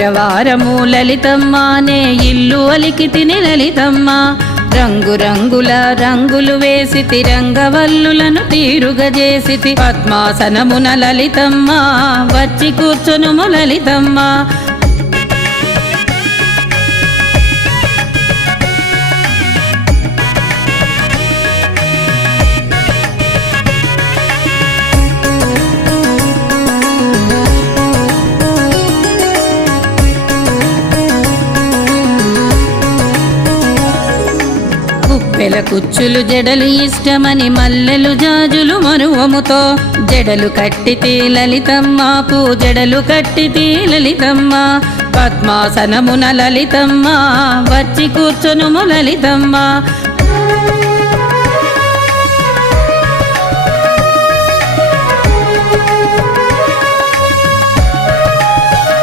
శుక్రవారము లలితమ్మానే ఇల్లు అలికితిని లలితమ్మ రంగు రంగుల రంగులు వేసి తిరంగవల్లులను తీరుగజేసి పద్మాసనమున లలితమ్మ వచ్చి కూర్చొనుము లలితమ్మ కుప్పెల కుచ్చులు జడలు ఇష్టమని మల్లెలు జాజులు మరువముతో జడలు కట్టితే లలితమ్మ పూజడలు కట్టితే లలితమ్మ పద్మాసనమున లలితమ్మ వచ్చి కూర్చొనుము లలితమ్మ